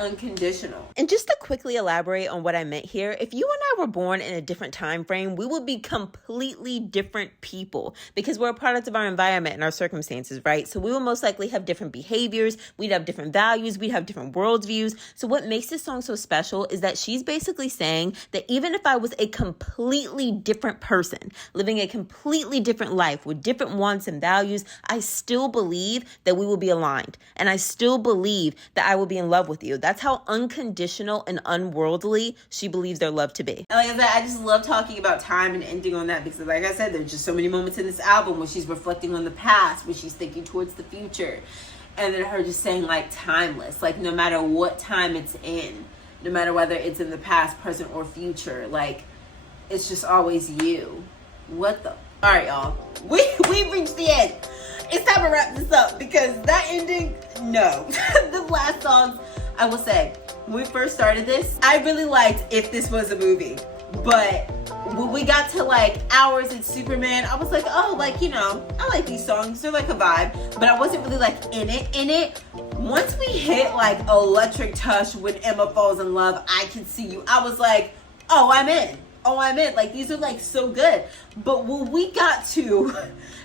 unconditional. And just to quickly elaborate on what I meant here, if you and I were born in a different time frame, we would be completely different people because we're a product of our environment and our circumstances, right? So we will most likely have different behaviors, we'd have different values, we'd have different worldviews. So what makes this song so special is that she's basically saying that even if I was a completely different person, living a completely different life with different wants and values, I still believe that we will be aligned. And I still believe that I will be in love with you. That's how unconditional and unworldly she believes their love to be. And like I said, I just love talking about time and ending on that because like I said, there's just so many moments in this album where she's reflecting on the past, where she's thinking towards the future. And then her just saying like timeless, like no matter what time it's in, no matter whether it's in the past, present, or future, like it's just always you. What the? All right, y'all. We've reached the end. It's time to wrap this up because that ending, no. The last song, I will say, when we first started this, I really liked If This Was a Movie, but when we got to like Hours and Superman, I was like, oh, like, you know, I like these songs. They're like a vibe, but I wasn't really like in it. Once we hit like Electric Touch, When Emma Falls in Love, I Can See You, I was like, oh, I'm in. Like, these are like so good. But when we got to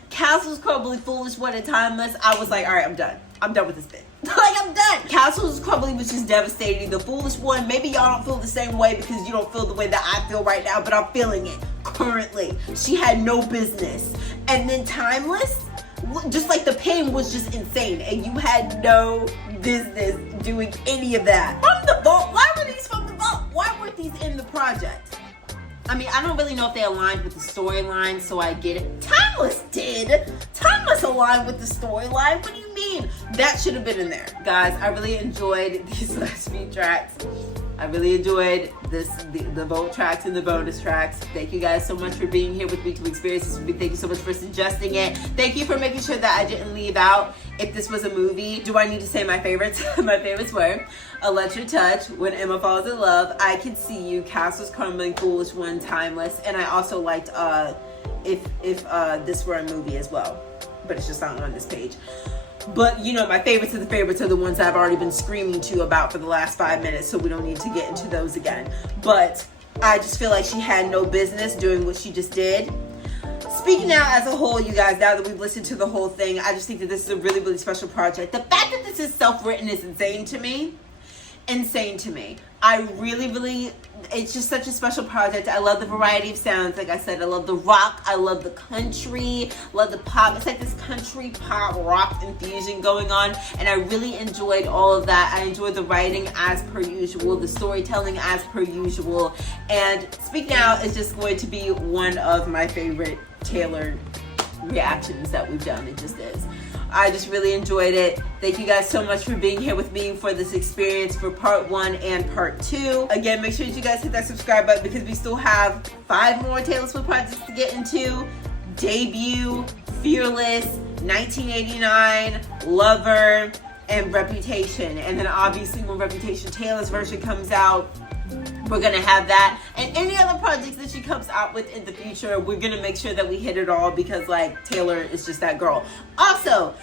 Castles, Crumbling, Foolish One, and Timeless, I was like, all right, I'm done. I'm done with this bit. Like, I'm done. Castles Crumbling was just devastating. The Foolish One, maybe y'all don't feel the same way because you don't feel the way that I feel right now, but I'm feeling it currently. She had no business. And then Timeless, just like the pain was just insane, and you had no business doing any of that. From the vault. Why were these from the vault? Why weren't these in the project? I mean, I don't really know if they aligned with the storyline, so I get it. Timeless did. Timeless aligned with the storyline. What do you mean? That should have been in there. Guys, I really enjoyed these last few tracks. I really enjoyed the vote tracks and the bonus tracks. Thank you guys so much for being here with me to experience this movie. Thank you so much for suggesting it. Thank you for making sure that I didn't leave out if this was a movie. Do I need to say my favorites? My favorites were Electric Touch, When Emma Falls in Love, I Can See You, Castles Crumbling, Foolish One, Timeless, and I also liked if this were a movie as well, but it's just not on this page. But, you know, my favorites are the ones I've already been screaming to about for the last 5 minutes, so we don't need to get into those again. But I just feel like she had no business doing what she just did. Speaking now as a whole, you guys, now that we've listened to the whole thing, I just think that this is a really, really special project. The fact that this is self-written is insane to me. I really, it's just such a special project. I love the variety of sounds. Like I said, I love the rock, I love the country, love the pop. It's like this country pop rock infusion going on, and I really enjoyed all of that. I enjoyed the writing as per usual, the storytelling as per usual, and Speak Now is just going to be one of my favorite tailored reactions that we've done. It just is. I just really enjoyed it. Thank you guys so much for being here with me for this experience for part 1 and part 2. Again, make sure that you guys hit that subscribe button because we still have 5 more Taylor Swift projects to get into. Debut, Fearless, 1989, Lover, and Reputation. And then obviously when Reputation Taylor's version comes out, we're gonna have that, and any other projects that she comes out with in the future, we're gonna make sure that we hit it all because like Taylor is just that girl. Also,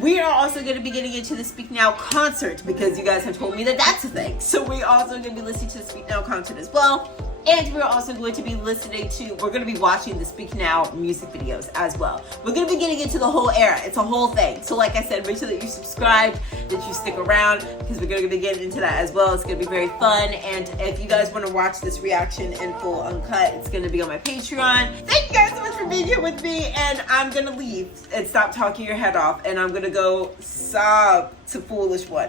we are also going to be getting into the Speak Now concert because you guys have told me that that's a thing. So we're also going to be listening to the Speak Now concert as well. And we're also going to be we're going to be watching the Speak Now music videos as well. We're going to be getting into the whole era. It's a whole thing. So like I said, make sure that you subscribe, that you stick around because we're going to be getting into that as well. It's going to be very fun. And if you guys want to watch this reaction in full uncut, it's going to be on my Patreon. Thank you guys so much for being here with me. And I'm going to leave and stop talking your head off. And I'm going to go sob to Foolish One.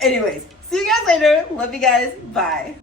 Anyways, see you guys later. Love you guys. Bye.